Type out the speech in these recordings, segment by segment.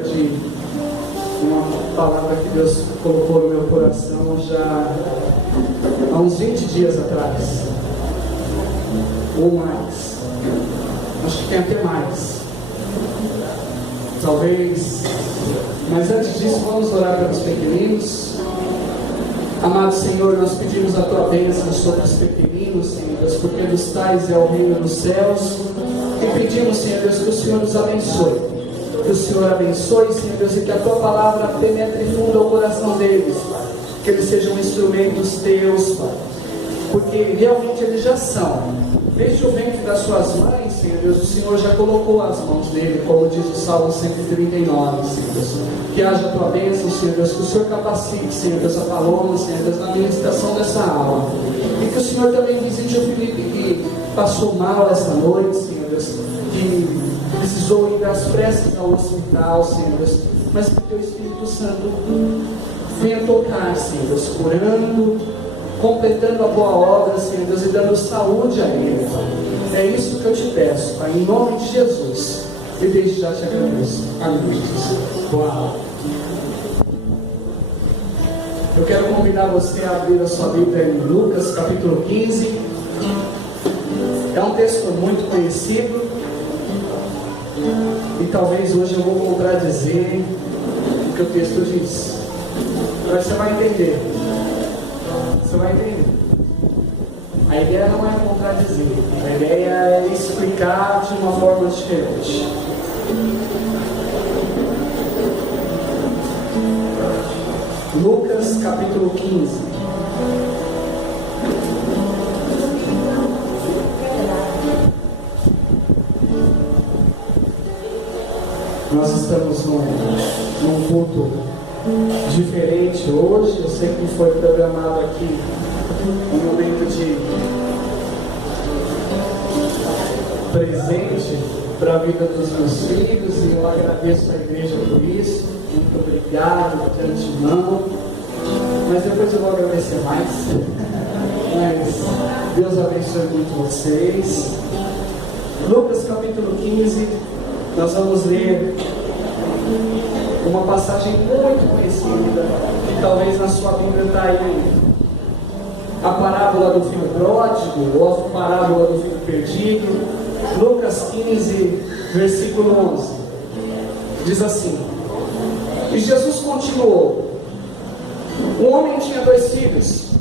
acerca de uma palavra que Deus colocou no meu coração já há uns 20 dias atrás, ou mais. Acho que tem até mais, talvez. Mas antes disso, vamos orar pelos pequeninos. Amado Senhor, nós pedimos a Tua bênção sobre os pequeninos, Senhor Deus, porque dos tais é o reino dos céus. E pedimos, Senhor Deus, que o Senhor nos abençoe. Que o Senhor abençoe, Senhor Deus, e que a Tua palavra penetre e funda o coração deles, Pai. Que eles sejam instrumentos Teus, Pai. Porque realmente eles já são. Desde o ventre das suas mães, Senhor Deus, o Senhor já colocou as mãos dele, como diz o Salmo 139, Senhor Deus. Que haja a Tua bênção, Senhor Deus, que o Senhor capacite, Senhor Deus, a Paloma, Senhor Deus, na ministração dessa aula. E que o Senhor também visite o Felipe, que passou mal essa noite, Senhor Deus, que precisou ir às pressas ao hospital, Senhor Deus, mas que Teu Espírito Santo venha tocar, Senhor Deus, curando, completando a boa obra, Senhor Deus, e dando saúde a ele, Pai. É isso que eu te peço, Pai, em nome de Jesus. E desde já te agradeço. Amém. Uau. Eu quero convidar você a abrir a sua Bíblia em Lucas, capítulo 15. É um texto muito conhecido. E talvez hoje eu vou contradizer o que o texto diz. Mas você vai entender. Você vai entender. A ideia não é contradizer, a ideia é explicar de uma forma diferente. Lucas capítulo 15. Nós estamos num culto diferente hoje. Eu sei que foi programado aqui um momento de presente para a vida dos meus filhos, e eu agradeço a igreja por isso. Muito obrigado de antemão. Mas depois eu vou agradecer mais. Mas Deus abençoe muito vocês. Lucas capítulo 15, nós vamos ler uma passagem muito conhecida, que talvez na sua Bíblia está aí. A parábola do filho pródigo, ou a parábola do filho perdido. Lucas 15, versículo 11. Diz assim: E Jesus continuou: Um homem tinha 2 filhos,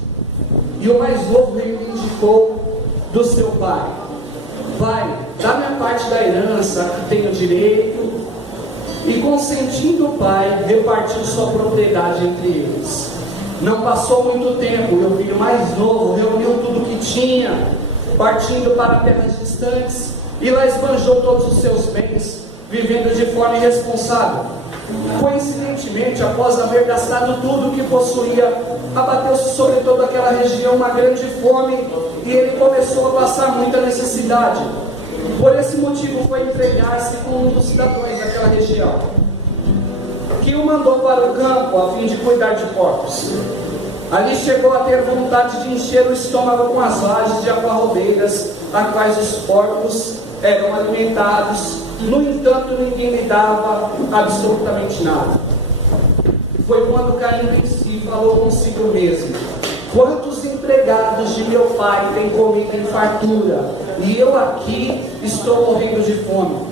e o mais novo reivindicou do seu pai: Pai, dá-me a parte da herança que tenho direito. E consentindo o pai, repartiu sua propriedade entre eles. Não passou muito tempo, e o filho mais novo reuniu tudo o que tinha, partindo para terras distantes, e lá esbanjou todos os seus bens, vivendo de forma irresponsável. Coincidentemente, após haver gastado tudo o que possuía, abateu-se sobre toda aquela região uma grande fome, e ele começou a passar muita necessidade. Por esse motivo foi entregar-se com um dos cidadãos daquela região, que o mandou para o campo a fim de cuidar de porcos. Ali chegou a ter vontade de encher o estômago com as vagens de aquarrobeiras, a quais os porcos eram alimentados. No entanto, ninguém lhe dava absolutamente nada. Foi quando, caindo em si, falou consigo mesmo: Quantos empregados de meu pai têm comida em fartura, e eu aqui estou morrendo de fome.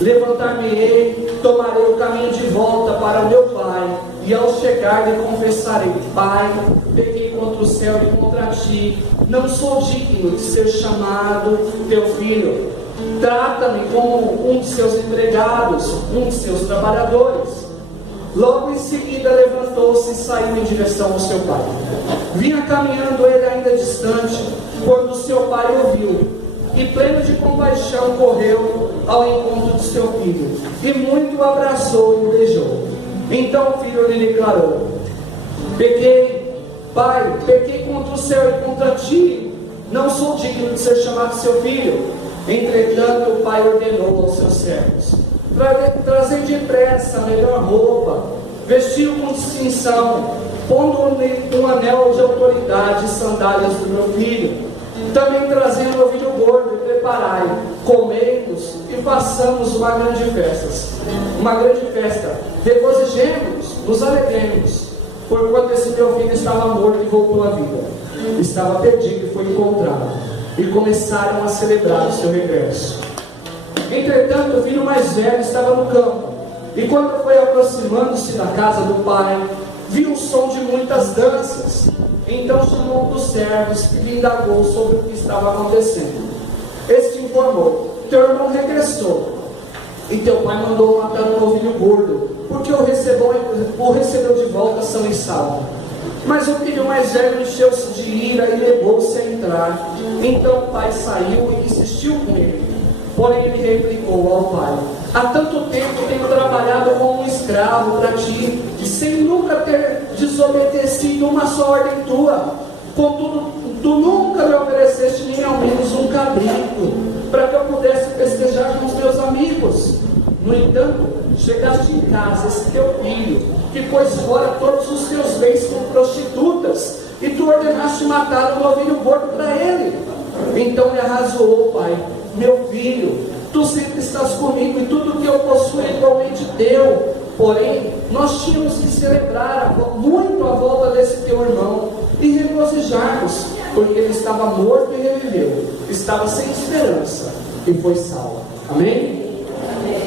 Levantar-me-ei, tomarei o caminho de volta para meu pai, e ao chegar lhe confessarei: Pai, pequei contra o céu e contra ti, não sou digno de ser chamado teu filho. Trata-me como um de seus empregados, um de seus trabalhadores. Logo em seguida levantou-se e saiu em direção ao seu pai. Vinha caminhando ele ainda distante, quando seu pai ouviu, e pleno de compaixão correu ao encontro de seu filho, e muito o abraçou e o beijou. Então o filho lhe declarou: Pequei, pai, pequei contra o céu e contra ti, não sou digno de ser chamado seu filho. Entretanto o pai ordenou aos seus servos: Trazei depressa a melhor roupa, vestiu com distinção, pondo-lhe um anel de autoridade e sandálias do meu filho. Também trazendo o novilho gordo, e preparai, comemos e façamos uma grande festa, regozijemos, nos alegremos, porquanto esse teu filho estava morto e voltou à vida, estava perdido e foi encontrado, e começaram a celebrar o seu regresso. Entretanto, o filho mais velho estava no campo, e quando foi aproximando-se da casa do pai, viu o som de muitas danças. Então chamou um dos servos e lhe indagou sobre o que estava acontecendo. Este informou: teu irmão regressou, e teu pai mandou matar um novilho gordo, porque o recebeu de volta são e salvo. Mas o filho mais velho encheu-se de ira e negou-se a entrar. Então o pai saiu e insistiu com ele. Porém ele replicou ao pai: há tanto tempo tenho trabalhado como um escravo para ti, sem nunca ter desobedecido uma só ordem tua. Contudo, tu nunca me ofereceste nem ao menos um cabrito, para que eu pudesse festejar com os meus amigos. No entanto, chegaste em casa esse teu filho, que pôs fora todos os teus bens com prostitutas, e tu ordenaste matar o novilho gordo para ele. Então lhe arrazoou o pai: meu filho, tu sempre estás comigo, e tudo que eu possuo é igualmente teu. Porém, nós tínhamos que celebrar muito a volta desse teu irmão, e regozijar-nos, porque ele estava morto e reviveu, estava sem esperança, e foi salvo. Amém? Amém.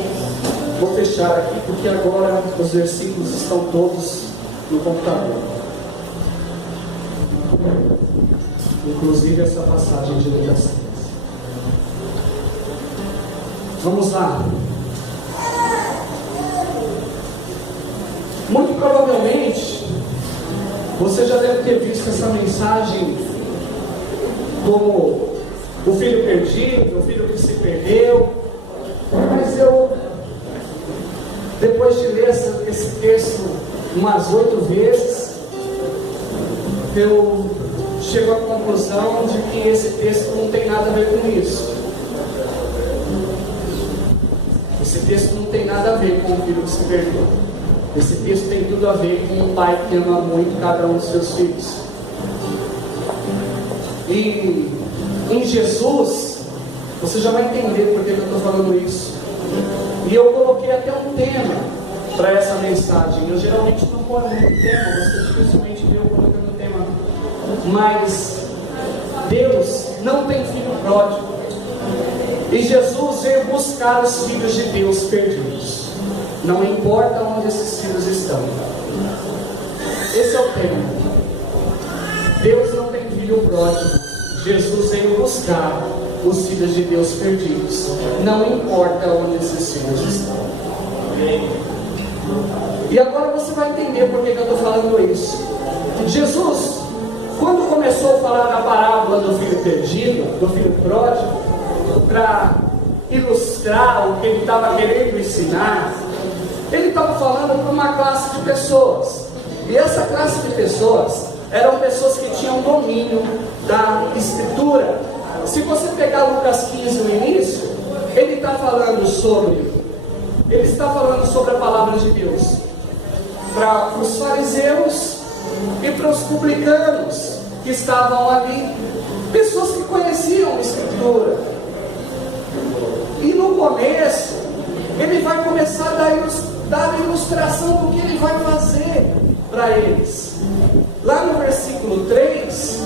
Vou fechar aqui, porque agora os versículos estão todos no computador. Inclusive essa passagem de Lucas 6. Vamos lá. Muito provavelmente você já deve ter visto essa mensagem como o filho perdido, o filho que se perdeu. Mas eu, depois de ler esse texto umas 8 vezes, eu chego à conclusão de que esse texto não tem nada a ver com isso. Esse texto não tem nada a ver com o filho que se perdeu. Esse texto tem tudo a ver com um pai que ama muito cada um dos seus filhos. E em Jesus, você já vai entender por que eu estou falando isso. E eu coloquei até um tema para essa mensagem. Eu geralmente não ponho muito tema, você dificilmente vê eu colocando tema. Mas Deus não tem filho pródigo. E Jesus veio buscar os filhos de Deus perdidos. Não importa onde esses filhos estão. Esse é o tema. Deus não tem filho pródigo. Jesus veio buscar os filhos de Deus perdidos. Não importa onde esses filhos estão. E agora você vai entender por que eu estou falando isso. Jesus, quando começou a falar da parábola do filho perdido, do filho pródigo, para ilustrar o que ele estava querendo ensinar, ele estava falando para uma classe de pessoas. E essa classe de pessoas eram pessoas que tinham domínio da escritura. Se você pegar Lucas 15 no início, ele está falando sobre a palavra de Deus para os fariseus e para os publicanos que estavam ali, pessoas que conheciam a escritura. E no começo ele vai começar a dar a ilustração do que ele vai fazer para eles. Lá no versículo 3,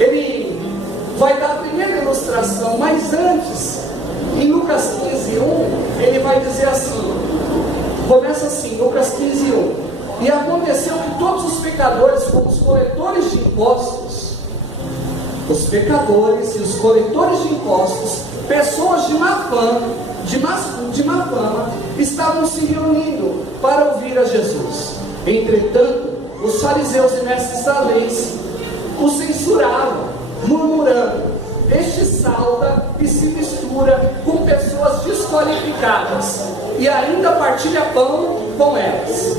ele vai dar a primeira ilustração, mas antes, em Lucas 15:1, ele vai dizer assim, começa assim, Lucas 15:1: e aconteceu que todos os pecadores, como os coletores de impostos, os pecadores e os coletores de impostos, pessoas de má fama, estavam se reunindo para ouvir a Jesus. Entretanto, os fariseus e mestres da lei o censuravam, murmurando: este salta e se mistura com pessoas desqualificadas e ainda partilha pão com elas.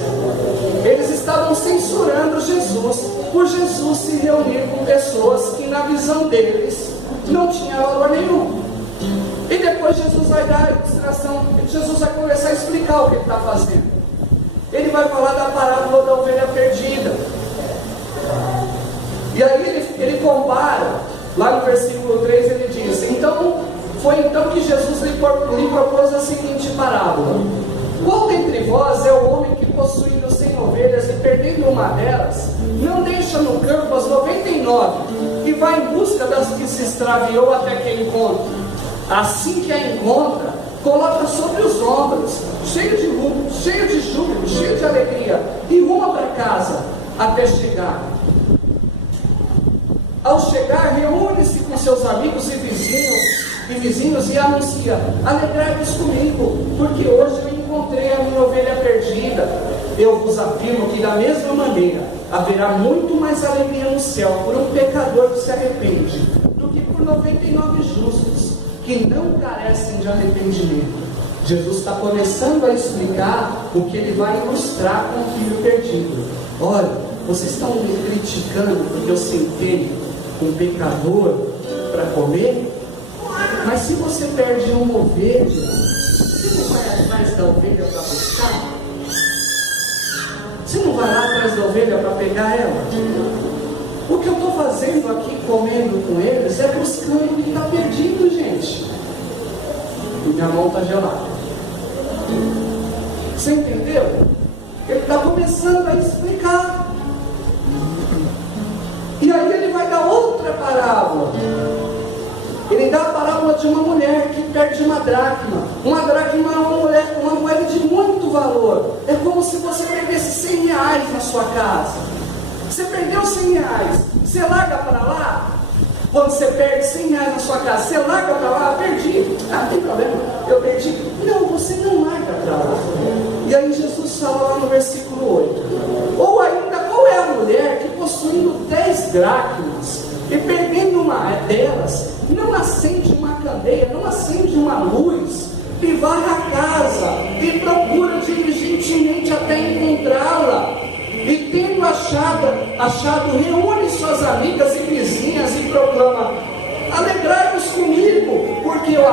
Eles estavam censurando Jesus por Jesus se reunir com pessoas que na visão deles não tinha valor nenhum. E depois Jesus vai dar a ilustração, Jesus vai começar a explicar o que ele está fazendo. Ele vai falar da parábola da ovelha perdida. E aí ele compara Lá no versículo 3 ele diz: foi então que Jesus lhe propôs a seguinte parábola: qual dentre vós é o homem que, possuindo 100 ovelhas e perdendo uma delas, não deixa no campo as 99 e vai em busca das que se extraviou até que a encontre? Assim que a encontra, coloca sobre os ombros, cheio de júbilo, cheio de alegria, e ruma para casa até chegar. Ao chegar, reúne-se com seus amigos e vizinhos e anuncia: alegrai-vos comigo, porque hoje eu encontrei a minha ovelha perdida. Eu vos afirmo que da mesma maneira haverá muito mais alegria no céu por um pecador que se arrepende, do que por 99 justos que não carecem de arrependimento. Jesus está começando a explicar o que ele vai ilustrar com o filho perdido. Olha, vocês estão me criticando porque eu sentei com um pecador para comer? Mas se você perde uma ovelha, você não vai atrás da ovelha para buscar? Você não vai lá atrás da ovelha para pegar ela? O que eu estou fazendo aqui, comendo com eles, é buscando o que está perdido, gente. E minha mão está gelada. Você entendeu? Ele está começando a explicar. E aí ele vai dar outra parábola. Ele dá a parábola de uma mulher que perde uma dracma. Uma dracma é uma moeda de muito valor. É como se você perdesse 100 reais na sua casa. Você perdeu 100 reais. Você larga para lá? Quando você perde 100 reais na sua casa, você larga para lá? Perdi. Ah, não tem problema, eu perdi. Não, você não larga para lá. E aí Jesus fala lá no versículo 8. Ou ainda, qual é a mulher que, possuindo 10 dracmas e perdendo uma delas, não acende uma candeia, não acende uma luz, e varre a casa e procura diligentemente até encontrá-la? E tendo achado, reúne suas amigas e vizinhas e proclama: alegrai-vos comigo, porque eu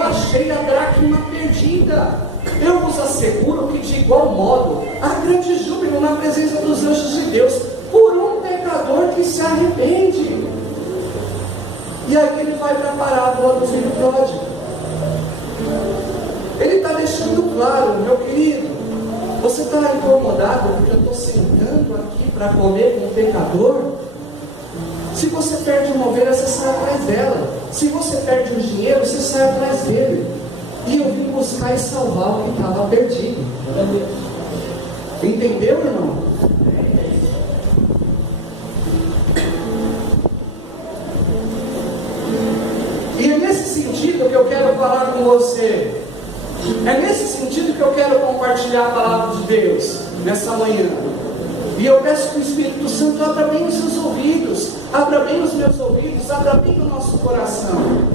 achei a dracma perdida. Eu vos asseguro que de igual modo há grande júbilo na presença dos anjos de Deus por um pecador que se arrepende. E aí ele vai para a parábola do filho pródigo. Ele está deixando claro: meu querido, você está incomodado porque eu estou sentando aqui para comer com um pecador? Se você perde uma ovelha, você sai atrás dela. Se você perde um dinheiro, você sai atrás dele. E eu vim buscar e salvar o que estava perdido. Entendeu, irmão? E é nesse sentido que eu quero falar com você. É nesse sentido que eu quero compartilhar a palavra de Deus nessa manhã. E eu peço que o Espírito Santo abra bem os seus ouvidos, abra bem os meus ouvidos, abra bem o nosso coração.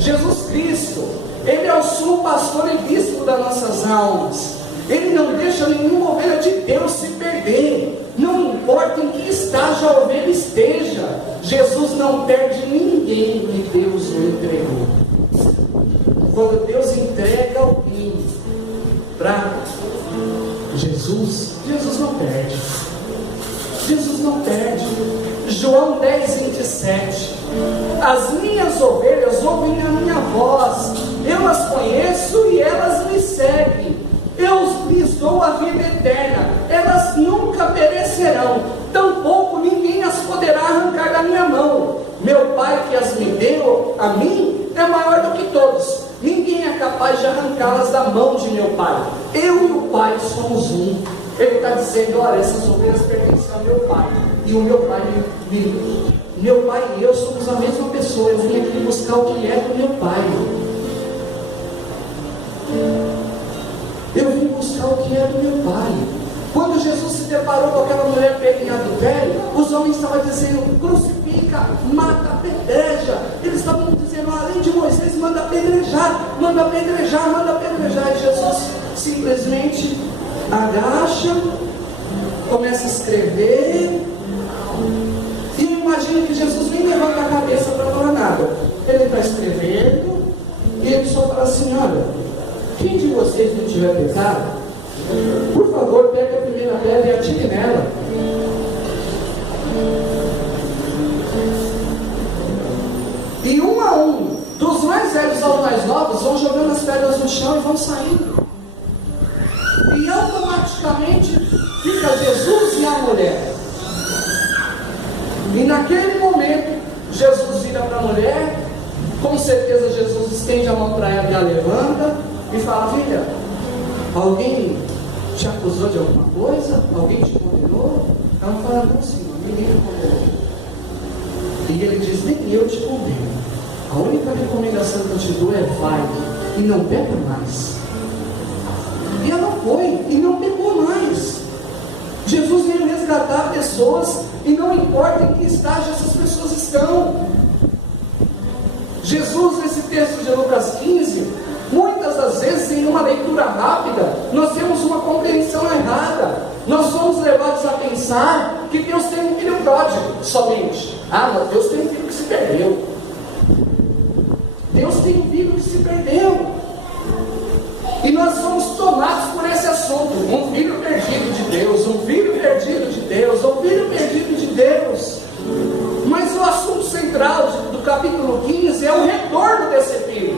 Jesus Cristo, Ele é o sumo pastor e bispo das nossas almas. Ele não deixa nenhuma ovelha de Deus se perder. Não importa em que estágio a ovelha esteja, Jesus não perde ninguém que Deus o entregou. Quando Deus entrega alguém para Jesus, Jesus não perde. Jesus não perde. João 10:27. As minhas ovelhas ouvem a minha voz, eu as conheço e elas me seguem. Eu lhes dou a vida eterna, elas nunca perecerão, tampouco ninguém as poderá arrancar da minha mão. Meu Pai que as me deu a mim é maior do que todos. Ninguém é capaz de arrancá-las da mão de meu Pai. Eu e o Pai somos um. Ele está dizendo: olha, essas ovelhas pertencem ao meu Pai, e o meu Pai me meu Pai e eu somos a mesma pessoa. Eu vim aqui buscar o que é do meu Pai. Eu vim buscar o que é do meu Pai. Quando Jesus se deparou com aquela mulher pega em adultério, os homens estavam dizendo: crucifica, mata, apedreja. Eles estavam dizendo: além de Moisés, manda apedrejar, manda apedrejar, manda apedrejar. E Jesus simplesmente agacha, começa a escrever. E imagina que Jesus nem levanta a cabeça para falar nada. Ele está escrevendo e ele só fala assim: olha, quem de vocês não tiver pecado, por favor, pega a primeira pedra e atire nela. mais velhos aos mais novos vão jogando as pedras no chão e vão saindo. E automaticamente fica Jesus e a mulher. E naquele momento, Jesus vira para a mulher, com certeza Jesus estende a mão para ela e a levanta e fala: filha, alguém te acusou de alguma coisa? Alguém te condenou? Ela fala: não, senhor, ninguém me condenou. E ele diz: nem eu te condeno. A única recomendação que eu te dou é: vai e não peca mais. E ela foi e não pecou mais. Jesus veio resgatar pessoas e não importa em que estágio essas pessoas estão. Jesus, nesse texto de Lucas 15, muitas das vezes, em uma leitura rápida, nós temos uma compreensão errada. Nós somos levados a pensar que Deus tem um filho pródigo somente. Mas Deus tem um filho que se perdeu. Deus tem um filho que se perdeu. E nós somos tomados por esse assunto: um filho perdido de Deus, um filho perdido de Deus, um filho perdido de Deus. Mas o assunto central do capítulo 15 é o retorno desse filho.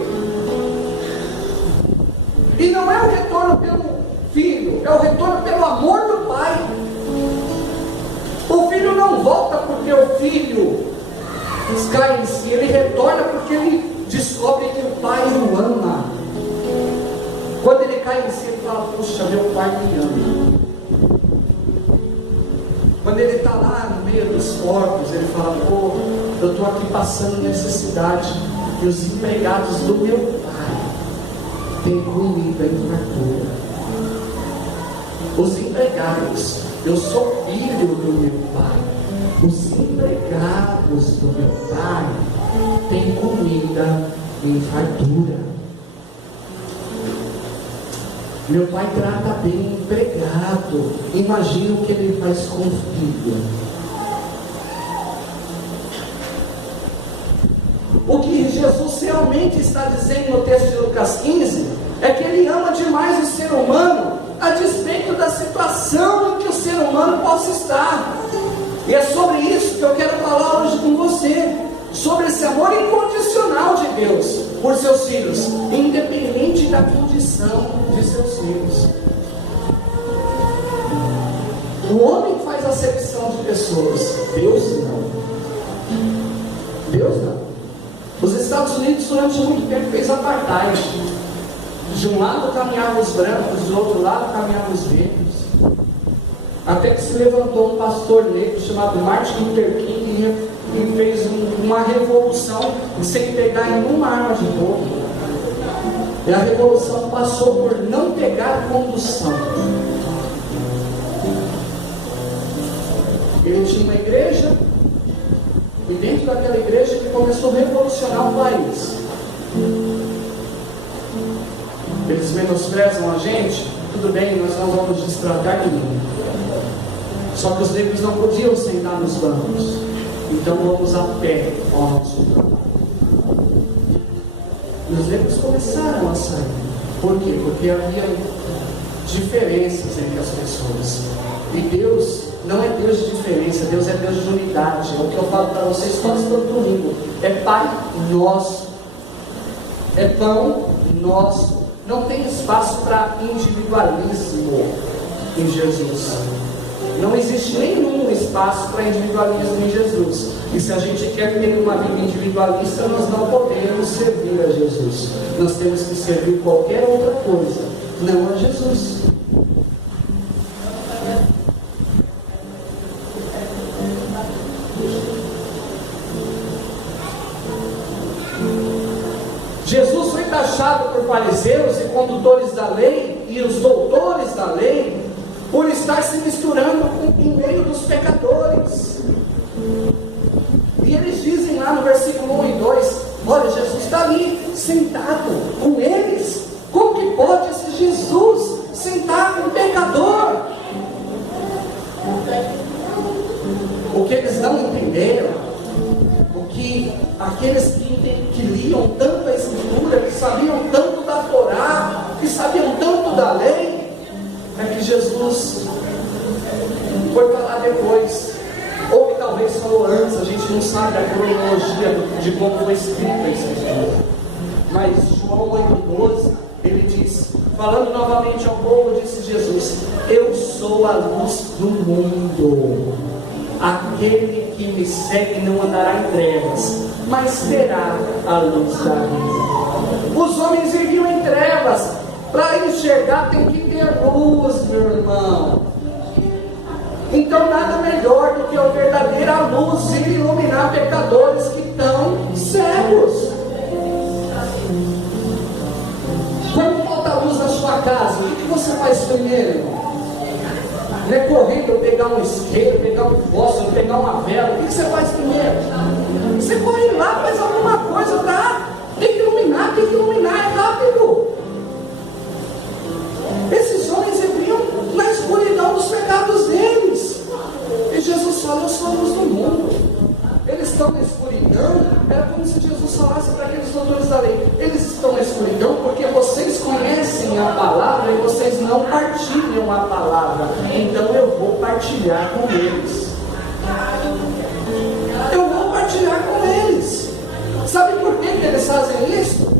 E não é o retorno pelo filho, é o retorno pelo amor do pai. O filho não volta porque o filho cai em si, ele retorna porque ele descobre que o pai o ama. Quando ele cai em si, ele fala: puxa, meu pai me ama. Quando ele está lá no meio dos corpos, ele fala: pô, eu estou aqui passando necessidade, e os empregados do meu pai têm comida em fartura. Os empregados, eu sou filho do meu pai, os empregados do meu pai têm comida em fartura. Meu pai trata bem o empregado. Imagina o que ele faz com o filho. O que Jesus realmente está dizendo no texto de Lucas 15 é que ele ama demais o ser humano, a despeito da situação em que o ser humano possa estar. E é sobre isso que eu quero falar hoje com você, sobre esse amor incondicional de Deus por seus filhos, independente da condição de seus filhos. O homem faz acepção de pessoas, Deus não. Deus não. Os Estados Unidos durante muito tempo fez apartheid. De um lado caminhavam os brancos, do outro lado caminhavam os negros. Até que se levantou um pastor negro chamado Martin Luther King e fez uma revolução sem pegar em uma arma de fogo. E a revolução passou por não pegar condução. Ele tinha uma igreja, e dentro daquela igreja ele começou a revolucionar o país. Eles menosprezam a gente, tudo bem, nós não vamos destratar ninguém. Só que os negros não podiam sentar nos bancos, então vamos a pé ao nosso trabalho. E os negros começaram a sair. Por quê? Porque havia diferenças entre as pessoas. E Deus não é Deus de diferença, Deus é Deus de unidade. É o que eu falo para vocês quase todo domingo. É Pai nosso, é pão nosso. Não tem espaço para individualismo em Jesus. Não existe nenhum espaço para individualismo em Jesus. E se a gente quer ter uma vida individualista, nós não podemos servir a Jesus. Nós temos que servir qualquer outra coisa, não a Jesus. Jesus foi taxado por fariseus e condutores da lei e os doutores da lei por estar se misturando em meio dos pecadores. E eles dizem lá no versículo 1 e 2: olha, Jesus está ali sentado com eles. Como que pode esse Jesus sentar com um pecador? O que eles não entenderam, o que aqueles que liam tanto a Escritura, que sabiam tanto da Torá, que sabiam tanto da lei, é que Jesus foi falar depois, ou que talvez falou antes, a gente não sabe a cronologia de como foi escrita a Escritura. Mas João 8,12, ele diz, falando novamente ao povo, disse Jesus: eu sou a luz do mundo. Aquele que me segue não andará em trevas, mas terá a luz da vida. Os homens viviam em trevas. Para enxergar tem que ter luz, meu irmão. Então nada melhor do que a verdadeira luz ir iluminar pecadores que estão cegos. Quando falta luz na sua casa, o que você faz primeiro, irmão? Não é correndo pegar um isqueiro, pegar um fósforo, pegar uma vela. O que você faz primeiro? Você corre lá, faz alguma coisa, tá? Tem que iluminar, é rápido. Esses homens viviam na escuridão dos pecados deles. E Jesus fala: eu sou a luz do mundo. Eles estão na escuridão. Era como se Jesus falasse para aqueles doutores da lei: eles estão na escuridão porque vocês conhecem a palavra e vocês não partilham a palavra. Então eu vou partilhar com eles. Eu vou partilhar com eles. Sabe por que eles fazem isso?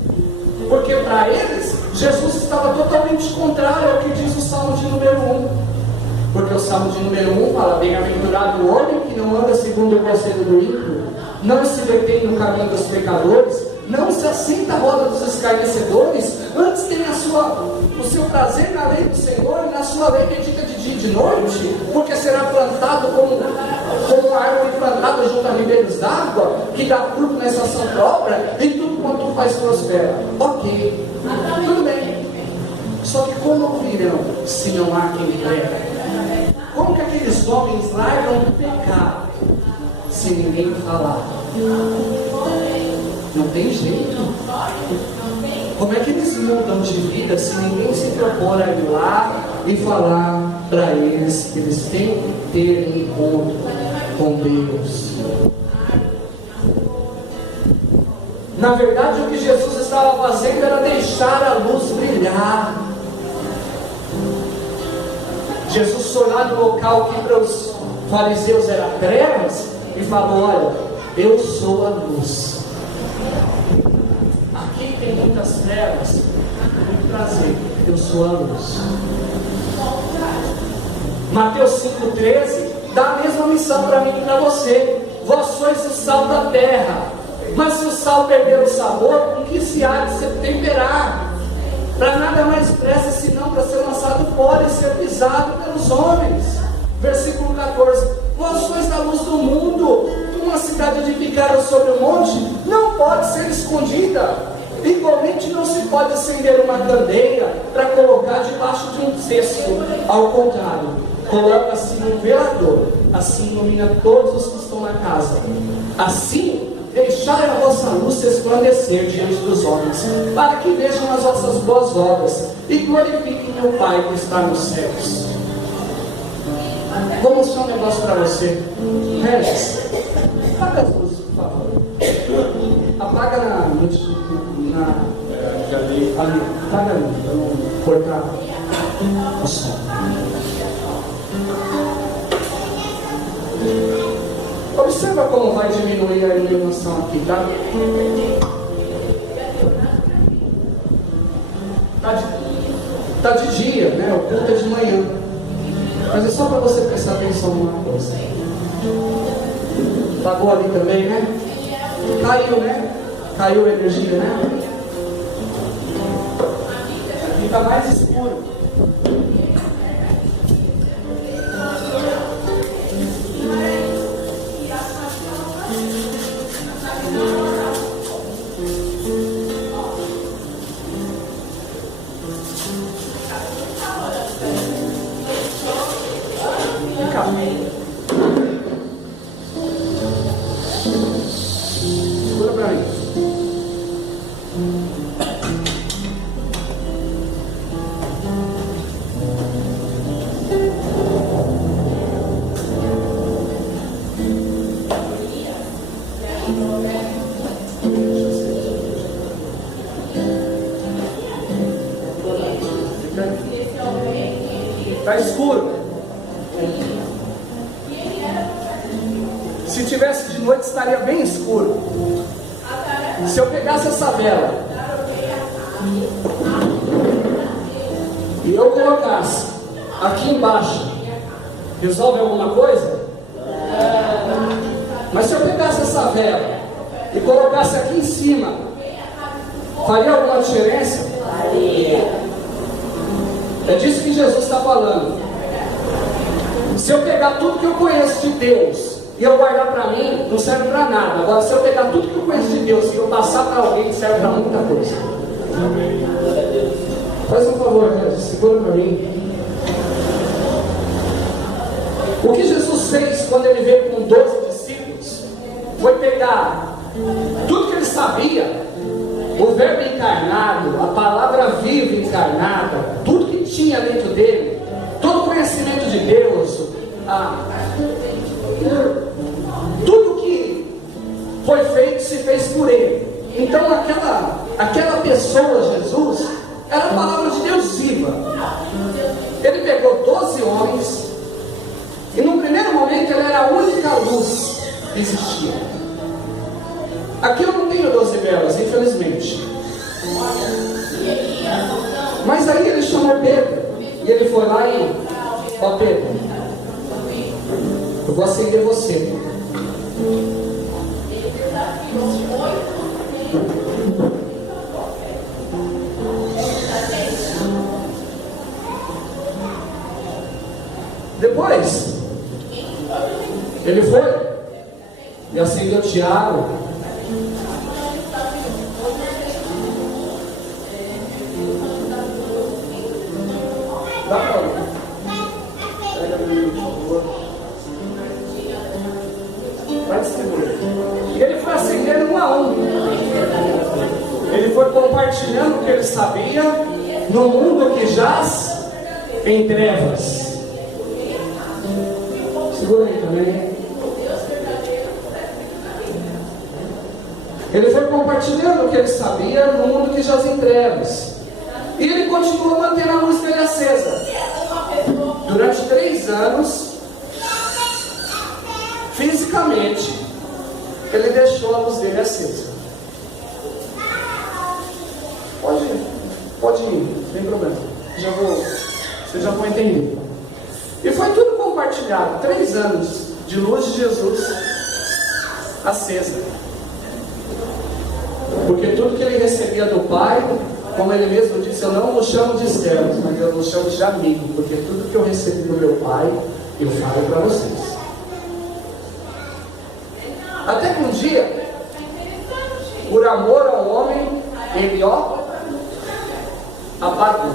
Porque para eles Jesus estava totalmente contrário ao que diz o Salmo de número 1. Porque o Salmo de número 1 fala: bem-aventurado o homem que não anda segundo o conselho do ímpio, não se detém no caminho dos pecadores, não se assenta à roda dos escarnecedores, antes tem o seu prazer na lei do Senhor, e na sua lei medita de dia e de noite, porque será plantado como árvore plantada junto a ribeiros d'água, que dá fruto na estação própria, e tudo quanto faz prospera. Ok, tudo bem. Só que como virão se não há quem prega? Como que aqueles homens largam o pecado se ninguém falar? Não tem jeito. Como é que eles mudam de vida se ninguém se propor a ir lá e falar para eles que eles têm que ter um encontro com Deus? Na verdade, o que Jesus estava fazendo era deixar a luz brilhar. Jesus foi lá no local que para os fariseus era trevas e falou: olha, eu sou a luz. Aqui tem muitas trevas, muito prazer, eu sou a luz. Mateus 5,13 dá a mesma missão para mim e para você. Vós sois o sal da terra, mas se o sal perder o sabor, com que se há de se temperar? Para nada mais presta senão para ser lançado fora e ser pisado pelos homens. Versículo 14: vós sois a luz do mundo. Uma cidade edificada sobre o monte não pode ser escondida. Igualmente não se pode acender uma candeia para colocar debaixo de um cesto. Ao contrário, coloca-se num velador, assim ilumina todos os que estão na casa. Assim deixai a vossa luz se resplandecer diante dos homens, para que vejam as vossas boas obras e glorifiquem meu Pai que está nos céus. Vou mostrar um negócio para você. Regis, apaga as luzes, por favor. Apaga ali, apaga ali, para não cortar o som. Observa como vai diminuir a iluminação aqui, tá? Tá de dia, né? O culto é de manhã. Mas é só para você prestar atenção numa coisa. Apagou ali também, né? Caiu, né? Caiu a energia, né? Fica mais escuro. Segura pra mim. Está escuro. Se tivesse de noite estaria bem escuro. Se eu pegasse essa vela e eu colocasse aqui embaixo, resolve alguma coisa? Mas se eu pegasse essa vela e colocasse aqui em cima, faria alguma diferença? É disso que Jesus está falando. Se eu pegar tudo que eu conheço de Deus e eu guardar para mim, não serve para nada. Agora, se eu pegar tudo que eu conheço de Deus e eu passar para alguém, serve para muita coisa. Faz um favor, Jesus, segura para mim. O que Jesus fez quando ele veio com 12 discípulos foi pegar tudo que ele sabia, o verbo encarnado, a palavra viva encarnada, tudo que tinha dentro dele, todo o conhecimento de Deus, tudo que foi feito se fez por ele. Então aquela pessoa, Jesus, era a palavra de Deus viva. Ele pegou 12 homens e no primeiro momento ele era a única luz que existia. Aqui eu não tenho 12 velas, infelizmente. Mas aí ele chamou Pedro e ele foi lá e: ó Pedro, eu vou acender você. Depois ele foi e acendeu Tiago. Dá pra mim. Pega pra mim, por favor. Vai distribuir. E ele foi acendendo um a um. Ele foi compartilhando o que ele sabia no mundo que jaz em trevas. Segura aí também. Ele foi compartilhando o que ele sabia no mundo que jaz em trevas. E ele continuou mantendo a luz dele acesa. Durante 3 anos, fisicamente, ele deixou a luz dele acesa. Pode ir, sem problema. Vocês já vão entender. E foi tudo compartilhado. 3 anos de luz de Jesus acesa. Porque tudo que ele recebia do Pai, como ele mesmo disse, eu não o chamo de servos, mas eu o chamo de amigo, porque tudo que eu recebi do meu Pai, eu falo para vocês. Até que um dia, por amor ao homem, ele apagou,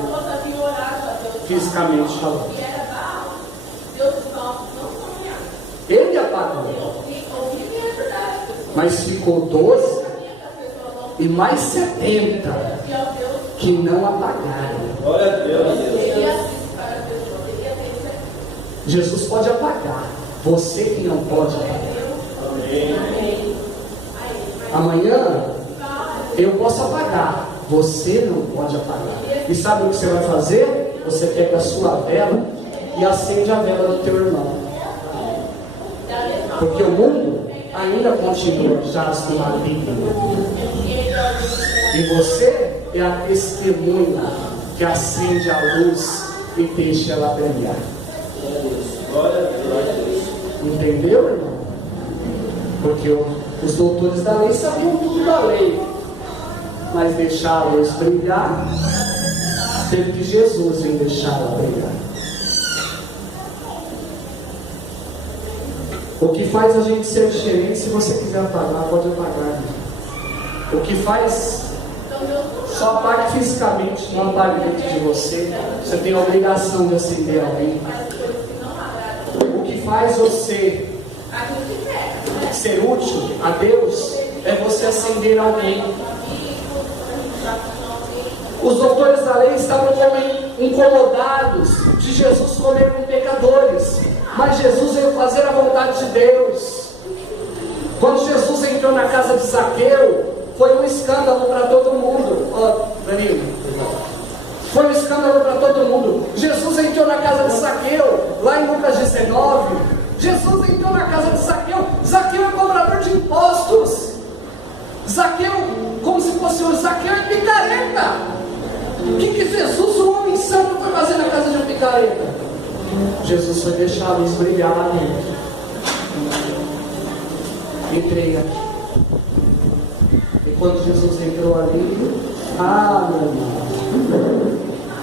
fisicamente falando. Ele apagou, mas ficou 12 e mais 70 que não apagaram. Glória a Deus. Jesus pode apagar, você que não pode apagar. Amém. Amanhã eu posso apagar, você não pode apagar. E sabe o que você vai fazer? Você pega a sua vela e acende a vela do teu irmão. Porque o mundo ainda continua jaz do maligno. E você é a testemunha que acende a luz e deixa ela brilhar. Entendeu, irmão? Porque os doutores da lei sabiam tudo da lei, mas deixar a luz brilhar, teve que Jesus vir deixar ela brilhar. O que faz a gente ser diferente, se você quiser apagar, pode apagar. O que faz, só apague fisicamente, não apague dentro de você. Você tem a obrigação de acender alguém. O que faz você ser útil a Deus é você acender alguém. Os doutores da lei estavam incomodados de Jesus comer com pecadores, mas Jesus veio fazer a vontade de Deus. Quando Jesus entrou na casa de Zaqueu, foi um escândalo para todo mundo. Danilo, foi um escândalo para todo mundo. Jesus entrou na casa de Zaqueu, lá em Lucas 19. Jesus entrou na casa de Zaqueu. Zaqueu é cobrador de impostos. Zaqueu, como se fosse o Zaqueu é picareta. picareta. Jesus foi deixar a luz brilhar dentro. Entrei aqui. E quando Jesus entrou ali, meu irmão,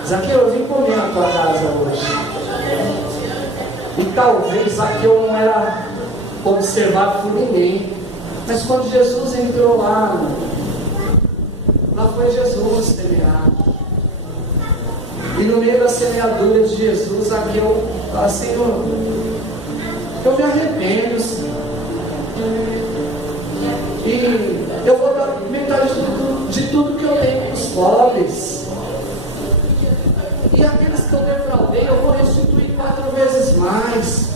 Zaqueu, eu vim comer na tua casa hoje. E talvez Zaqueu não era observado por ninguém. Mas quando Jesus entrou lá foi Jesus semear. E no meio da semeadura de Jesus, Zaqueu fala: Senhor, eu me arrependo, Senhor. E eu vou dar metade de tudo que eu tenho para os pobres. E aqueles que eu defraudei, eu vou restituir 4 vezes mais.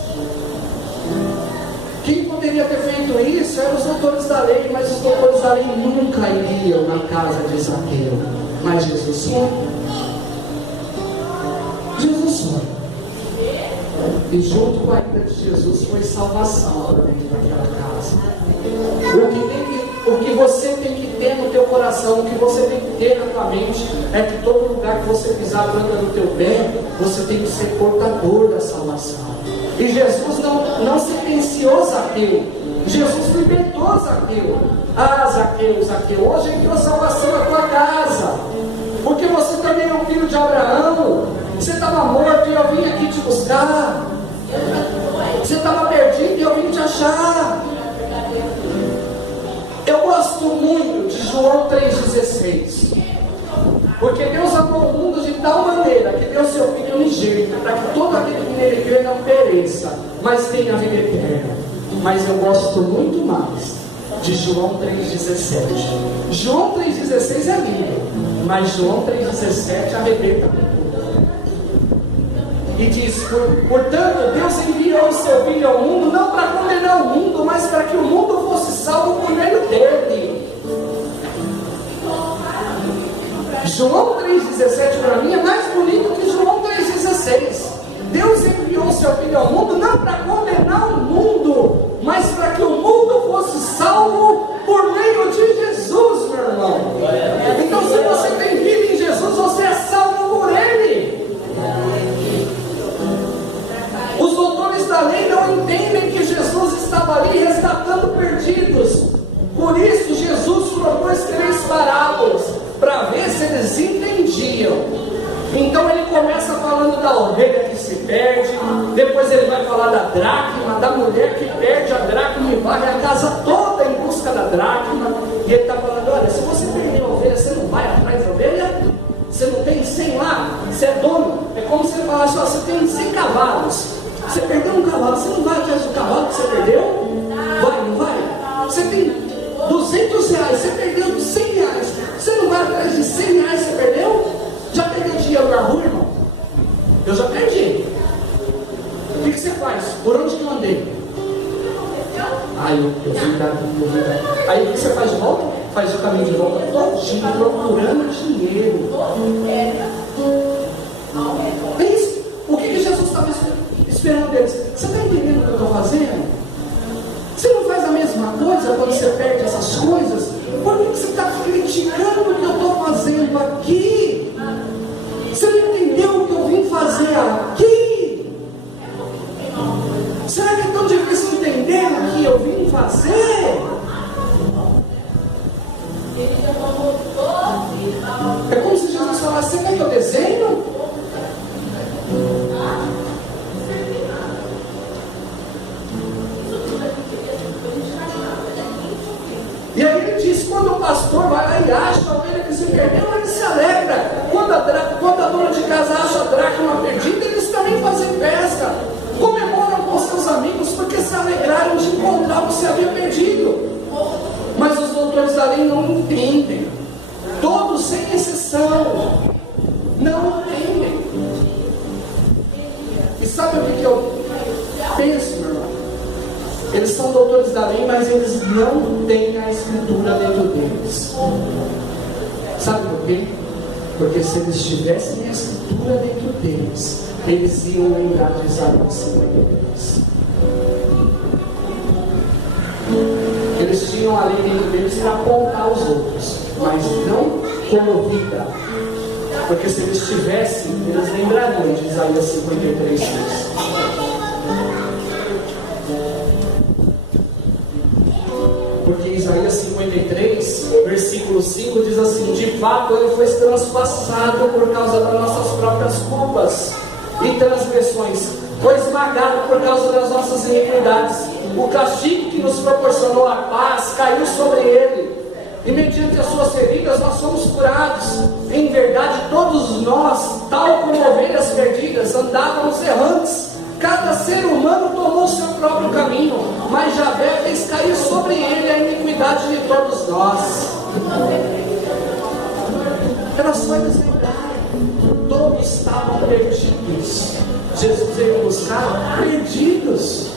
Quem poderia ter feito isso eram os doutores da lei, mas os doutores da lei nunca iriam na casa de Zaqueu. Mas Jesus foi. Jesus foi. E junto com a ida de Jesus foi salvação para dentro daquela casa. O que você tem que ter no teu coração, o que você tem que ter na tua mente, é que todo lugar que você pisar, planta no teu pé, você tem que ser portador da salvação. E Jesus não sentenciou Zaqueu, Jesus libertou Zaqueu. Zaqueu, hoje entrou salvação na tua casa, porque você também é um filho de Abraão. Você estava morto e eu vim aqui te buscar. Você estava perdido e eu vim te achar. Eu gosto muito de João 3,16, porque Deus amou o mundo de tal maneira que deu seu Filho unigênito, para que todo aquele que nele crê não pereça, mas tenha a vida eterna. Mas eu gosto muito mais de João 3,17. João 3,16 é lindo, mas João 3,17 arrebenta com tudo. E diz: portanto, Deus enviou o seu Filho ao mundo, não para condenar o mundo, mas para que o mundo fosse salvo por meio dele. João 3,17 para mim é mais bonito que João 3,16. Deus enviou o seu Filho ao mundo, não para condenar o mundo, mas para que o mundo fosse salvo por meio de Jesus, meu irmão. Então, se você tem vida em Jesus, você é salvo por Ele. Os doutores da lei não entendem que Jesus estava ali resgatando perdidos. Por isso Jesus propôs 3 parábolas, para ver se eles entendiam. Então ele começa falando da ovelha que se perde, depois ele vai falar da dracma, da mulher que perde a dracma e varre a casa toda em busca da dracma. E ele está falando: olha, se você perder a ovelha, você não vai atrás da ovelha? Você não tem 100 lá? Você é dono? É como se ele falasse: ó, você tem 100 cavalos. Você perdeu um cavalo, você não vai atrás do cavalo que você perdeu? Vai, não vai? Você tem 200 reais, você perdeu 100 reais. Você não vai atrás de 100 reais que você perdeu? Já perdeu dinheiro na rua, irmão? Eu já perdi. O que você faz? Por onde que eu andei? Eu fui dar. Aí o que você faz de volta? Faz o caminho de volta todinho, procurando dinheiro. Pense, o que Jesus estava esperando deles? Você está entendendo o que eu estou fazendo? Você não faz a mesma coisa quando você perde essas coisas? Por que você está criticando o que eu estou fazendo aqui? Você não entendeu o que eu vim fazer aqui? Será que é tão difícil entender o que eu vim fazer? É como se Jesus falasse: você quer que eu desenho? E aí ele diz: quando o pastor vai lá e acha a ovelha que se perdeu, ele se alegra. Quando a dona de casa acha a dracma perdida, eles também fazem festa, comemoram com seus amigos, porque se alegraram de encontrar o que se havia perdido. Mas os doutores da lei não entendem, todos sem exceção, não entendem. E sabe o que eu penso, meu irmão? Eles são doutores da lei, mas eles não têm a escritura dentro deles. Sabe por quê? Porque se eles tivessem a escritura dentro deles, eles iam lembrar de Isaías 53. Eles tinham ali dentro deles para apontar os outros, mas não como vida. Porque se eles tivessem, eles lembrariam de Isaías 53, 6. Porque Isaías 53, versículo 5 diz assim: de fato ele foi transpassado por causa das nossas próprias culpas e transgressões, foi esmagado por causa das nossas iniquidades. O castigo que nos proporcionou a paz caiu sobre ele, e mediante as suas feridas nós somos curados. Em verdade, todos nós, tal como ovelhas perdidas, andávamos errantes. Cada ser humano tomou seu próprio caminho, mas Javé fez cair sobre ele a iniquidade de todos nós. Era só eles lembrarem: todos estavam perdidos. Jesus veio buscar perdidos.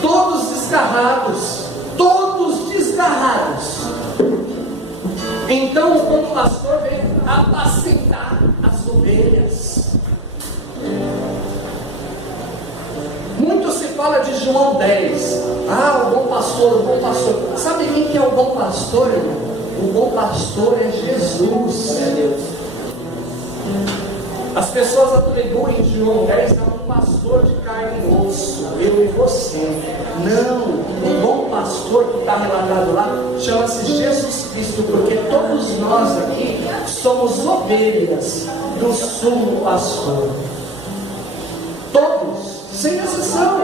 Todos desgarrados. Todos desgarrados. Então o bom pastor veio apacentar as ovelhas. Muito se fala de João 10. O bom pastor, o bom pastor. Sabe quem que é o bom pastor, irmão? O bom pastor é Jesus. É Deus. As pessoas atribuem João 10 a um pastor de carne e osso, eu e você. Não, o bom pastor que está relatado lá chama-se Jesus Cristo, porque todos nós aqui somos ovelhas do sumo pastor. Todos, sem exceção.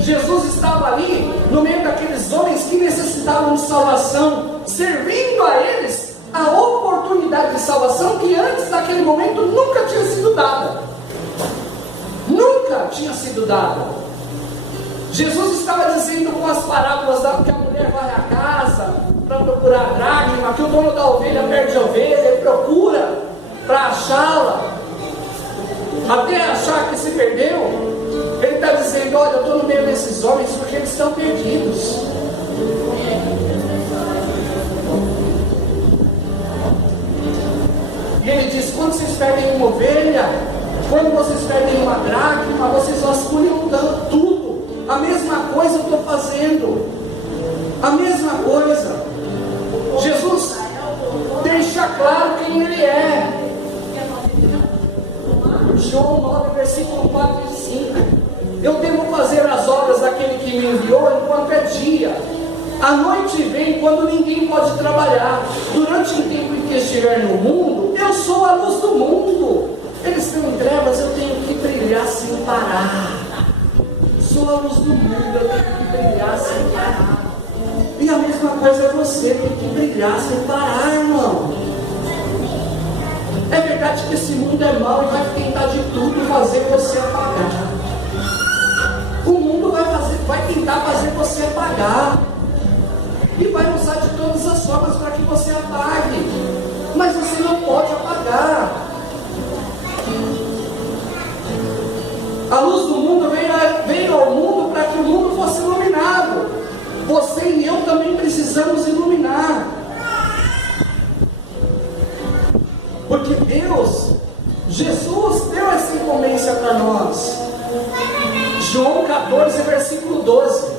Jesus estava ali no meio daqueles homens que necessitavam de salvação, servindo a eles a oportunidade de salvação que antes daquele momento nunca tinha sido dada. Nunca tinha sido dada. Jesus estava dizendo com as parábolas que a mulher vai à casa para procurar a dracma, que o dono da ovelha perde a ovelha, ele procura para achá-la, até achar que se perdeu. Ele está dizendo: olha, eu estou no meio desses homens porque eles estão perdidos. E ele diz: quando vocês perdem uma ovelha, quando vocês perdem uma dracma, vocês vasculham tudo. A mesma coisa eu estou fazendo. A mesma coisa. Jesus deixa claro quem ele é. João 9, versículo 4 e 5. Eu devo fazer as obras daquele que me enviou enquanto é dia. A noite vem quando ninguém pode trabalhar. Durante o tempo em que estiver no mundo, eu sou a luz do mundo. Eles estão em trevas, eu tenho que brilhar sem parar. Sou a luz do mundo, eu tenho que brilhar sem parar. E a mesma coisa é você, tem que brilhar sem parar, irmão. É verdade que esse mundo é mau e vai tentar de tudo fazer você apagar. O mundo vai tentar fazer você apagar. E vai usar de todas as formas para que você apague. Mas você não pode apagar. A luz do mundo veio ao mundo para que o mundo fosse iluminado. Você e eu também precisamos iluminar. Porque Deus, Jesus deu essa incumbência para nós. João 14, versículo 12.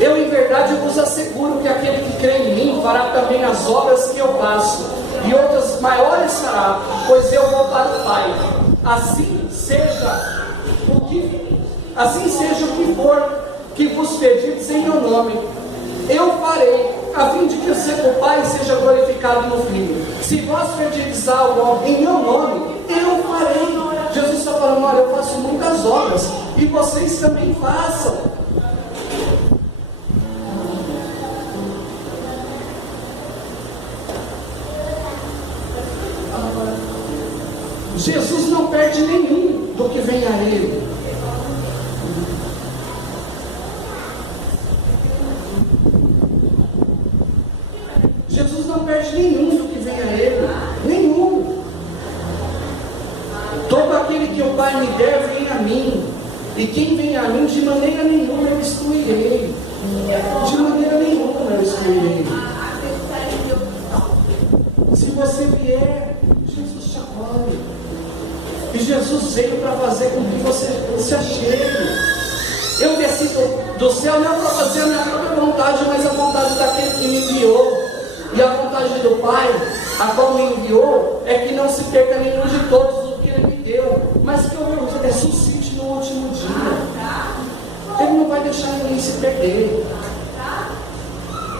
Eu em verdade vos asseguro que aquele que crê em mim fará também as obras que eu faço, e outras maiores fará, pois eu vou para o Pai. Assim seja o que for que vos pedirdes em meu nome, eu farei, a fim de que o Pai seja glorificado no Filho. Se vós pedirdes algo em meu nome, eu farei. Jesus está falando: olha, eu faço muitas obras, e vocês também façam. Jesus não perde nenhum do que vem a Ele. Jesus não perde nenhum do que vem a Ele. Nenhum. Todo aquele que o Pai me der, vem a mim. E quem vem a mim, de maneira nenhuma eu excluirei. De maneira nenhuma eu excluirei. Se você vier, Jesus te acolhe. E Jesus veio para fazer com que você se achegue. Eu desci do céu não para fazer a minha própria vontade, mas a vontade daquele que me enviou. E a vontade do Pai, a qual me enviou, é que não se perca nenhum de todos o que Ele me deu, mas que eu ressuscite no último dia. Ele não vai deixar ninguém se perder.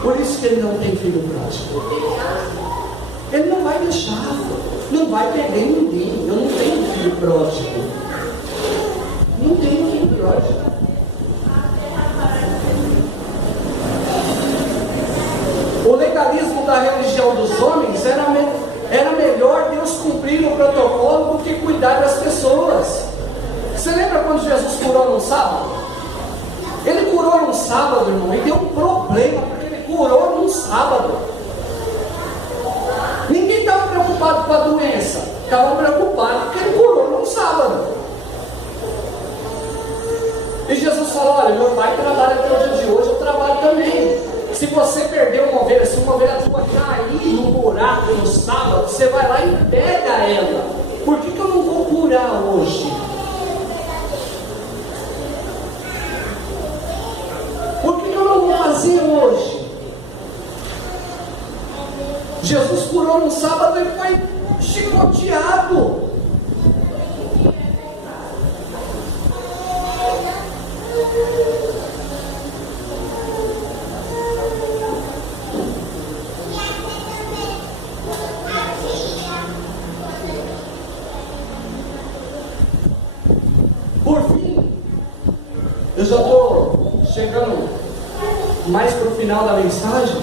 Por isso que Ele não tem filho pródigo. Ele não vai deixar, não vai perder ninguém. Eu não tenho filho pródigo. Não tenho filho pródigo. O legalismo da religião dos homens era melhor Deus cumprir o protocolo do que cuidar das pessoas. Você lembra quando Jesus curou num sábado? Ele curou num sábado, irmão, e deu um problema, porque ele curou num sábado. Ninguém estava preocupado com a doença, estavam preocupados porque ele curou num sábado. E Jesus falou: olha, meu pai trabalha até o dia de hoje, eu trabalho também. Se você perder uma ovelha, se uma ovelha sua cair no buraco no sábado, você vai lá e pega ela. Por que eu não vou curar hoje? Por que eu não vou fazer hoje? Jesus curou no sábado e foi chicoteado. Por fim, eu já estou chegando mais para o final da mensagem.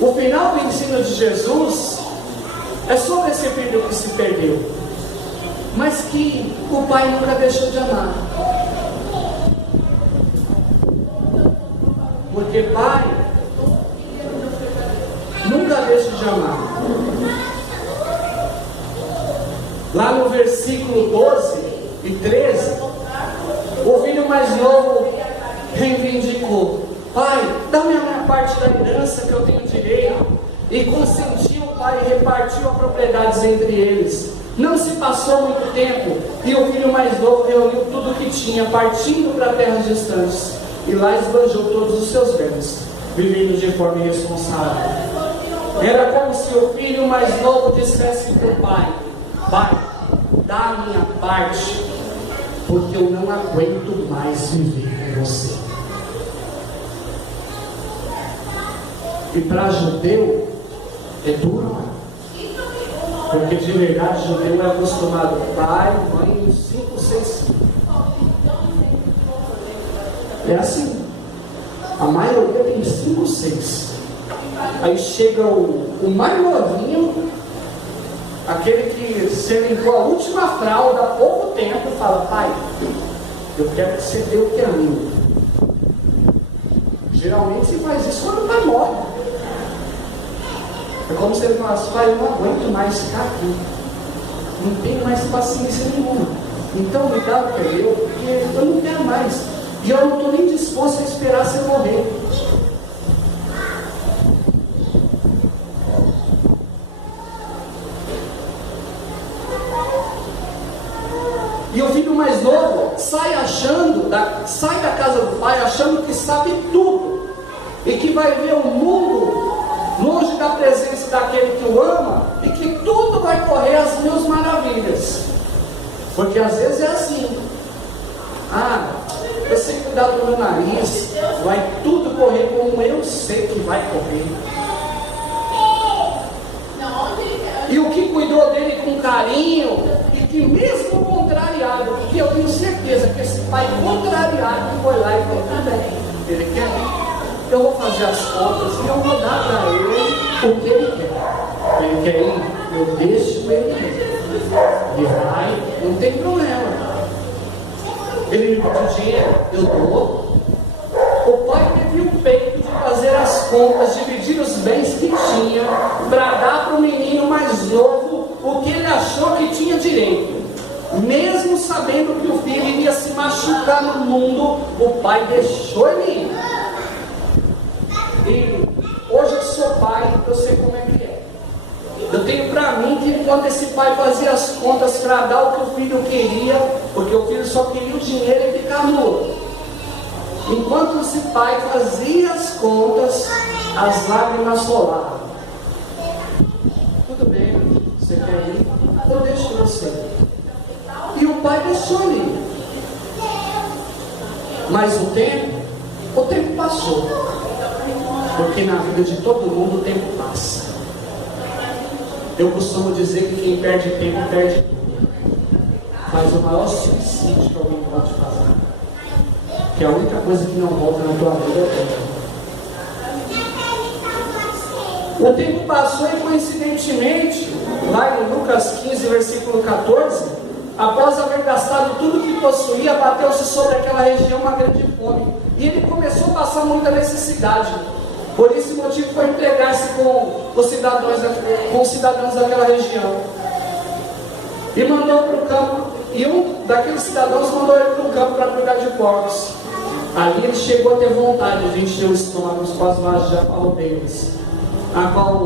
O final do ensino de Jesus é sobre esse filho que se perdeu, mas que o pai nunca deixou de amar. Porque pai nunca deixa de amar. Lá no versículo 12 e 13, o filho mais novo reivindicou: pai, dá-me a minha parte da herança que eu tenho direito. E consentiu o pai e repartiu as propriedades entre eles. Não se passou muito tempo e o filho mais novo reuniu tudo o que tinha, partindo para terras distantes, e lá esbanjou todos os seus bens, vivendo de forma irresponsável. Era como se o filho mais novo dissesse para o pai: pai, dá a minha parte, porque eu não aguento mais viver com você. E para judeu é duro, porque de verdade judeu é acostumado pai, mãe, 5, 6 filhos. É assim, a maioria tem 5, 6. Aí chega o mais novinho, aquele que você limpou a última fralda há pouco tempo, e fala: pai, eu quero que você dê o que é meu. Geralmente se faz isso quando o pai morre. É como se ele falasse: pai, eu não aguento mais ficar aqui, não tenho mais paciência nenhuma, então me dá o que é meu, porque eu não quero mais, e eu não estou nem disposto a esperar você morrer. E o filho mais novo sai da casa do pai achando que sabe tudo, e que vai ver o mundo longe da presença daquele que o ama, e que tudo vai correr às mil maravilhas. Porque às vezes é assim: ah, eu sei cuidar do meu nariz, vai tudo correr como eu sei que vai correr. E o que cuidou dele com carinho, e que mesmo contrariado, porque eu tenho certeza que esse pai contrariado foi lá e falou: tudo bem, ele quer, eu vou fazer as contas e eu vou dar para ele o que ele quer. Ele quer ir, eu deixo ele ir. Ele vai, não tem problema. Ele me pediu dinheiro, eu dou. O pai teve o peito de fazer as contas, dividir os bens que tinha, para dar para o menino mais novo o que ele achou que tinha direito. Mesmo sabendo que o filho iria se machucar no mundo, o pai deixou ele ir. E hoje eu sou pai, eu sei como é que é. Eu tenho para mim que quando esse pai fazia as contas para dar o que o filho queria, porque o filho só queria o dinheiro e ficar nu. Enquanto esse pai fazia as contas, as lágrimas rolavam. Tudo bem, você quer ir? Eu deixo você. E o pai deixou ele ir. Mas o tempo passou. Porque na vida de todo mundo o tempo passa. Eu costumo dizer que quem perde tempo perde tudo. Mas o maior suicídio que alguém pode fazer, que é a única coisa que não volta na tua vida, é o tempo. O tempo passou e coincidentemente, lá em Lucas 15, versículo 14, após haver gastado tudo que possuía, bateu-se sobre aquela região uma grande fome. E ele começou a passar muita necessidade. Por esse motivo foi entregar-se com os cidadãos daquela região. E mandou para o campo, e um daqueles cidadãos mandou ele para o campo para cuidar de porcos. Ali ele chegou a ter vontade de encher o estômago com as lajes de arrobeiras, a qual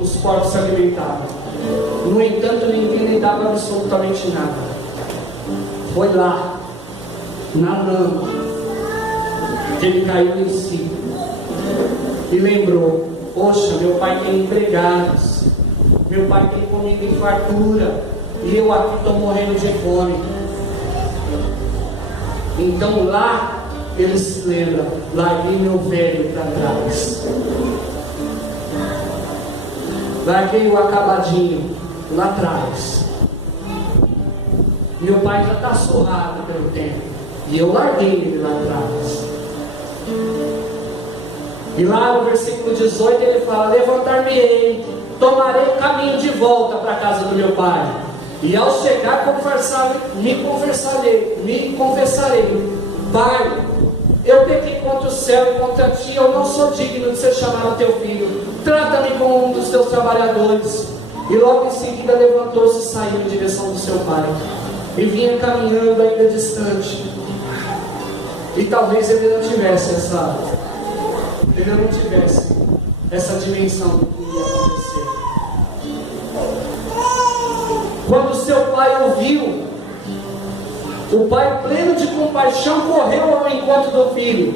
os porcos se alimentavam. No entanto, ninguém lhe dava absolutamente nada. Foi lá, na lama, que ele caiu em si e lembrou: poxa, meu pai tem empregados, meu pai tem comida em fartura, e eu aqui estou morrendo de fome. Então lá ele se lembra: larguei meu velho para trás, larguei o acabadinho lá atrás. Meu pai já está surrado pelo tempo, e eu larguei ele lá atrás. E lá no versículo 18 ele fala: levantar-me-ei, tomarei o caminho de volta para a casa do meu pai, e ao chegar me confessarei: Pai, eu pequei contra o céu e contra ti, eu não sou digno de ser chamado teu filho, trata-me como um dos teus trabalhadores. E logo em seguida levantou-se e saiu em direção do seu pai, e vinha caminhando ainda distante. E talvez ele não tivesse essa dimensão do que ia acontecer. Quando seu pai ouviu, o pai, pleno de compaixão, correu ao encontro do filho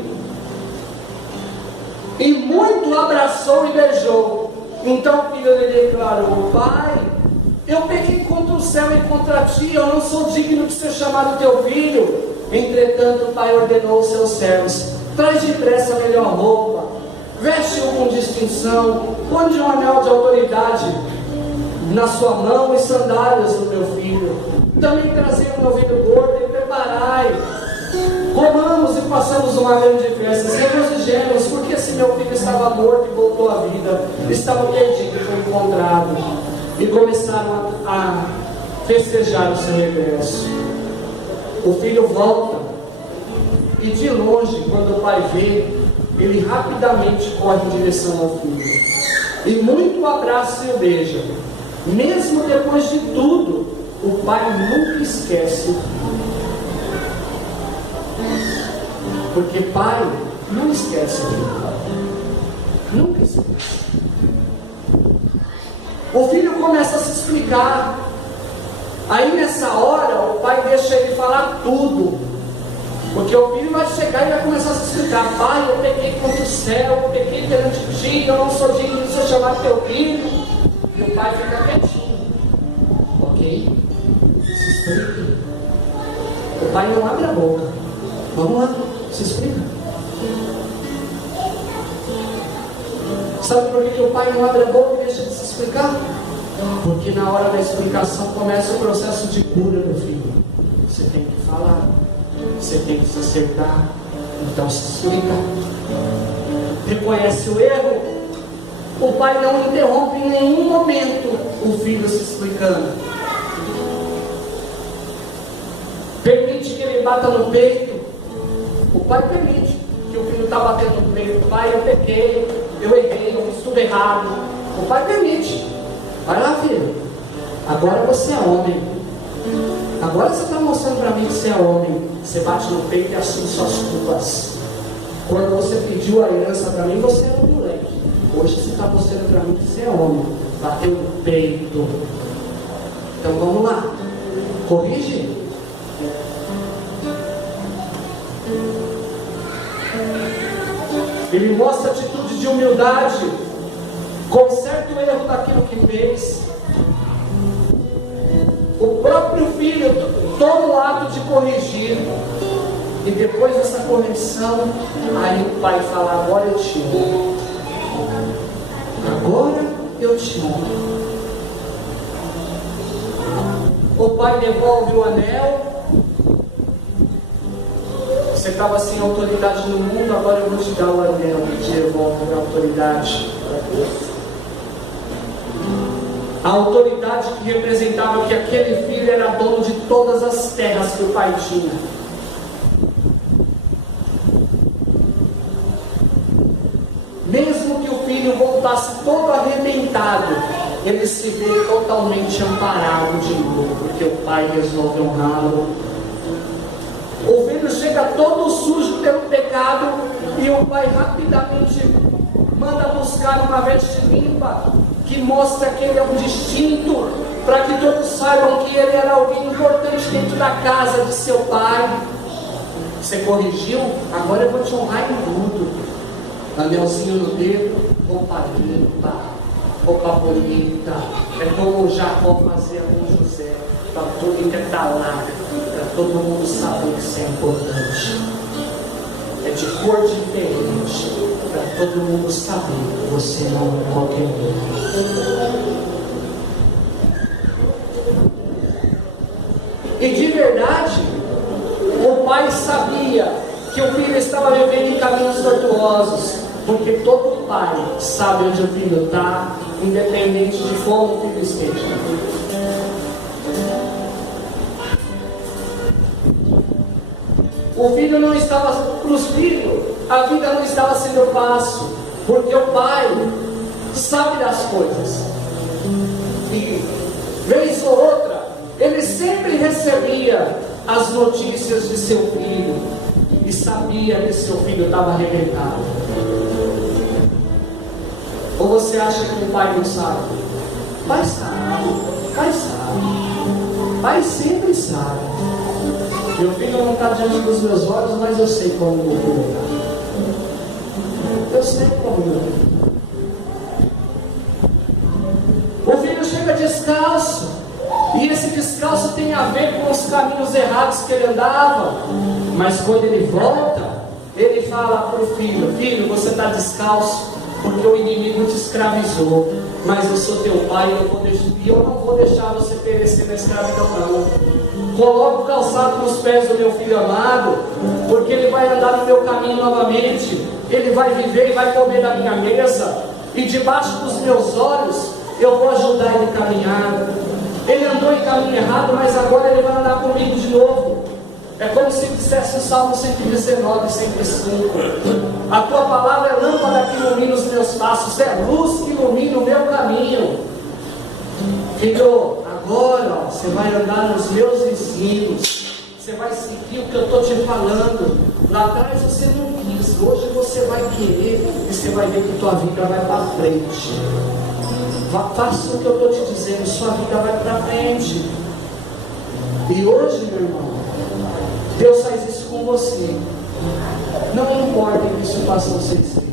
e muito abraçou e beijou. Então o filho lhe declarou: Pai, eu pequei contra o céu e contra ti, eu não sou digno de ser chamado teu filho. Entretanto o pai ordenou aos seus servos: traz depressa a melhor roupa, veste-o com distinção, põe um anel de autoridade na sua mão e sandálias do meu filho. Também trazei um novilho gordo e preparai. Comamos e passamos uma grande festa, regozijemos, porque esse meu filho estava morto e voltou à vida, estava perdido e foi encontrado. E começaram a festejar o seu regresso. O filho volta, e de longe, quando o pai vê, ele rapidamente corre em direção ao filho, e muito o abraça e o beija. Mesmo depois de tudo, o pai nunca esquece o filho. Porque pai não esquece o filho. Nunca esquece. O filho começa a se explicar. Aí nessa hora o pai deixa ele falar tudo. Porque o filho vai chegar e vai começar a se explicar: Pai, eu pequei contra o céu, eu pequei perante ti, eu não sou digno de ser chamado teu filho. E o pai fica quietinho. Ok? Se explica. O pai não abre a boca. Vamos lá, se explica. Sabe por que o pai não abre a boca e deixa de se explicar? Porque na hora da explicação começa o processo de cura do filho. Você tem que falar, você tem que se acertar, então se explica. Reconhece o erro. O pai não interrompe em nenhum momento o filho se explicando. Permite que ele bata no peito. O pai permite que o filho está batendo no peito. Pai, eu pequei, eu errei, eu fiz tudo errado. O pai permite. Vai lá, filho. Agora você é homem. Agora você está mostrando para mim que você é homem. Você bate no peito e assume suas culpas. Quando você pediu a herança para mim, você era um moleque. Hoje você está mostrando para mim que você é homem. Bateu no peito. Então vamos lá. Corrige. Ele mostra atitude de humildade, conserta o erro daquilo que fez. O próprio filho toma o ato de corrigir, e depois dessa correção, aí o pai fala: agora eu te amo. Agora eu te amo. O pai devolve o anel. Você estava sem autoridade no mundo, agora eu vou te dar o anel que te devolve a autoridade. A autoridade que representava que aquele filho era dono de todas as terras que o pai tinha. Mesmo que o filho voltasse todo arrebentado, ele se vê totalmente amparado de novo, porque o pai resolve honrá-lo. O filho chega todo sujo pelo pecado, e o pai rapidamente manda buscar uma veste limpa, que mostra que ele é um distinto, para que todos saibam que ele era alguém importante dentro da casa de seu pai. Você corrigiu? Agora eu vou te honrar em tudo. Anelzinho no dedo, roupa limpa, roupa bonita. É como o Jacó fazia com José, para tudo intercalar, para todo mundo saber que isso é importante. É de cor diferente, para todo mundo saber que você não é qualquer um. E de verdade, o pai sabia que o filho estava vivendo em caminhos tortuosos, porque todo pai sabe onde o filho está, independente de como o filho esteja. O filho não estava, para os filhos, a vida não estava sendo fácil, porque o pai sabe das coisas. E vez ou outra, ele sempre recebia as notícias de seu filho e sabia que seu filho estava arrebentado. Ou você acha que o pai não sabe? Pai sabe, pai sabe, pai sempre sabe. Meu filho não está diante dos meus olhos, mas eu sei como eu vou colocar. Eu sei como eu vou. O filho chega descalço, e esse descalço tem a ver com os caminhos errados que ele andava. Mas quando ele volta, ele fala para o filho: filho, você está descalço porque o inimigo te escravizou, mas eu sou teu pai e eu não vou deixar você perecer na escravidão não. Coloca o calçado nos pés do meu filho amado, porque ele vai andar no meu caminho novamente. Ele vai viver e vai comer da minha mesa, e debaixo dos meus olhos eu vou ajudar ele a caminhar. Ele andou em caminho errado, mas agora ele vai andar comigo de novo. É como se dissesse o Salmo 119, 105. A tua palavra é lâmpada que ilumina os meus passos, é luz que ilumina o meu caminho. Filho, agora você vai andar nos meus ensinos, você vai seguir o que eu estou te falando. Lá atrás você não quis, hoje você vai querer, e você vai ver que tua vida vai para frente. Faça o que eu estou te dizendo, sua vida vai para frente. E hoje, meu irmão, Deus faz isso com você. Não importa em que situação você esteja.